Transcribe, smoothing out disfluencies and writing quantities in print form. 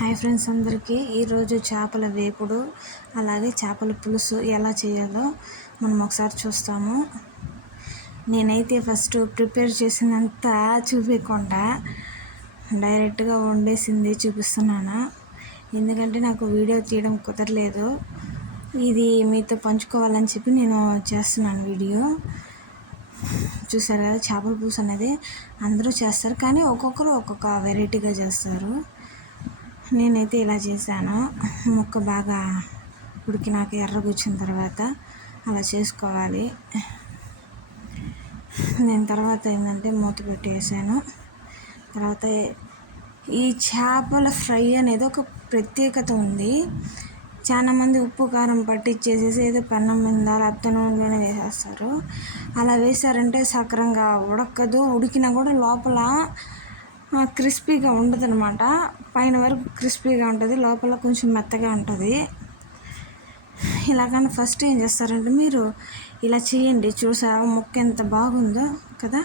Hi friends అందరికీ ఈరోజు చేపల వేపుడు అలాగే చేపల పులుసు ఎలా చేయాలో మనం ఒకసారి చూస్తాము. నేనైతే ఫస్ట్ ప్రిపేర్ చేసినంత చూపించకుండా డైరెక్ట్గా వండేసింది చూపిస్తున్నాను. ఎందుకంటే నాకు వీడియో తీయడం కుదరలేదు. ఇది మీతో పంచుకోవాలని చెప్పి నేను చేస్తున్నాను వీడియో. చూసారు కదా, చేపల పులుసు అనేది అందరూ చేస్తారు, కానీ ఒక్కొక్కరు ఒక్కొక్క వెరైటీగా చేస్తారు. నేనైతే ఇలా చేశాను. ముక్క బాగా ఉడికినాక ఎర్రగొచ్చిన తర్వాత అలా చేసుకోవాలి. నేను తర్వాత ఏంటంటే మూత పెట్టేసాను. తర్వాత ఈ చేపల ఫ్రై అనేది ఒక ప్రత్యేకత ఉంది. చాలామంది ఉప్పు కారం పట్టించేసేసి ఏదో పెన్నం మీద లేకపోతే నూనెలోనే వేసేస్తారు. అలా వేసారంటే సక్రంగా ఉడకదు, ఉడికినా కూడా లోపల క్రిస్పీగా ఉండదు అనమాట. పైన వరకు క్రిస్పీగా ఉంటుంది, లోపల కొంచెం మెత్తగా ఉంటుంది. ఇలాగని ఫస్ట్ ఏం చేస్తారంటే మీరు ఇలా చేయండి. చూసారా ముక్క ఎంత బాగుందో కదా.